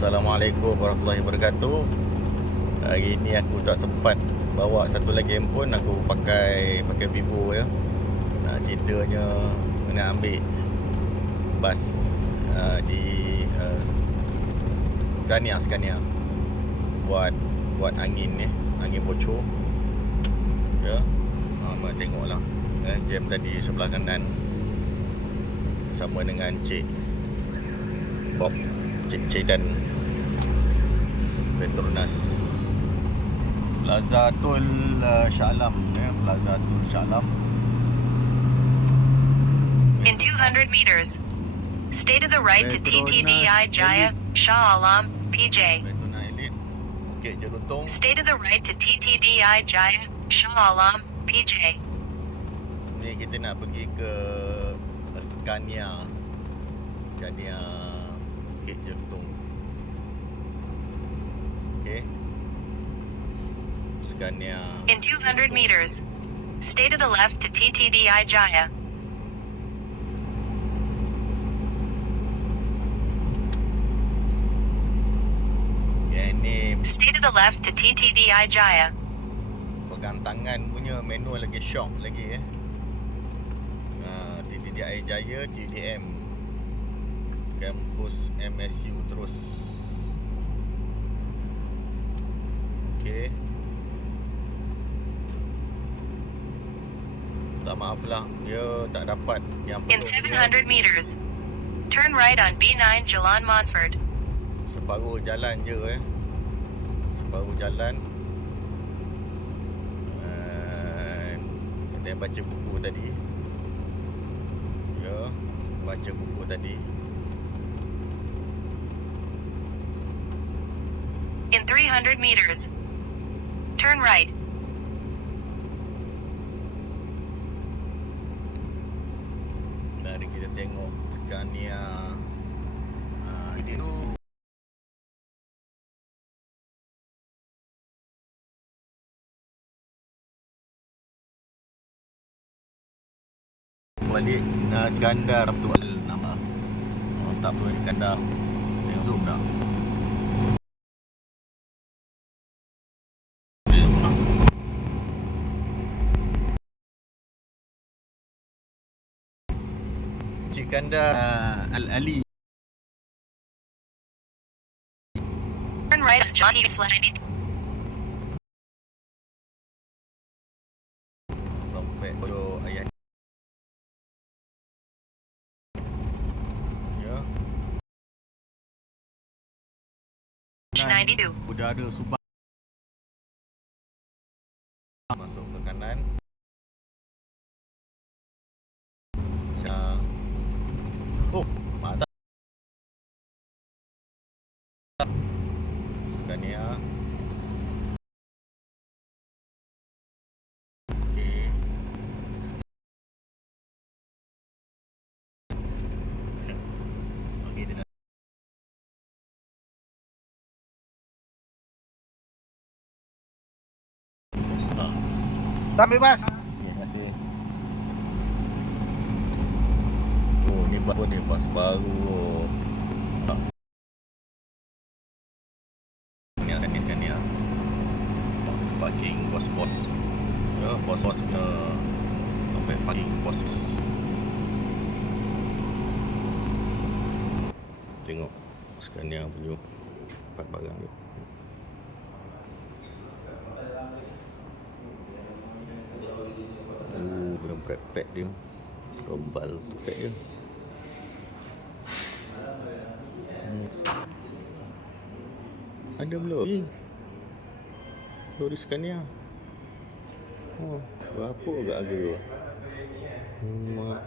Assalamualaikum warahmatullahi wabarakatuh. Hari ni aku tak sempat bawa satu lagi handphone. Aku pakai Vivo ya. Ceritanya kena ambil bas di Scania buat angin ni, angin bocor ya. Mak tengoklah jam tadi sebelah kanan sama dengan Cik Bob, Cik dan Petronas Plazatul Shah Alam ya, Plazatul Shah Alam. In 200 meters, stay to the right to TTDI Jaya, Shah Alam, PJ. Petronas Elite, Bukit Jelutong. Stay to the right to TTDI Jaya, Shah Alam, PJ. Ni kita nak pergi ke Scania Bukit Jelutong. Okay, Scania. In 200 meters, stay to the left to TTDI Jaya. Yang ni Stay to the left to TTDI Jaya. pegang tangan punya manual lagi shock lagi TTDI Jaya, TDM kampus MSU terus. Okey, tak maaf lah dia tak dapat yang In 700 meters, turn right on B9 Jalan Montfort. separuh jalan je separuh jalan. Kita baca buku tadi ya, baca buku tadi. In 300 meters, turn right. Mari kita tengok Scania ini tu. Balik Skandar betul nama. Tak perlu Skandar. Tengok zoom dah. Skandar Al-Ali. Turn right on John T/92. Sampai koyo ayat. Ya. 92. Udara Subang. Masuk ke kanan. Oh, mantap. Scania. Okey. Okey, dengar. Tak bebas. Terima kasih. Oh, ni apa ni? Bas baru. Ni Scania. Parking bos-bos. Ya, bos-bos punya sampai parking bos. Tengok Scania punya tempat barang dia. Yang pack dia tebal tu pack dia. Ada belum? Lori Scania. Oh, berapa agak harga? Mak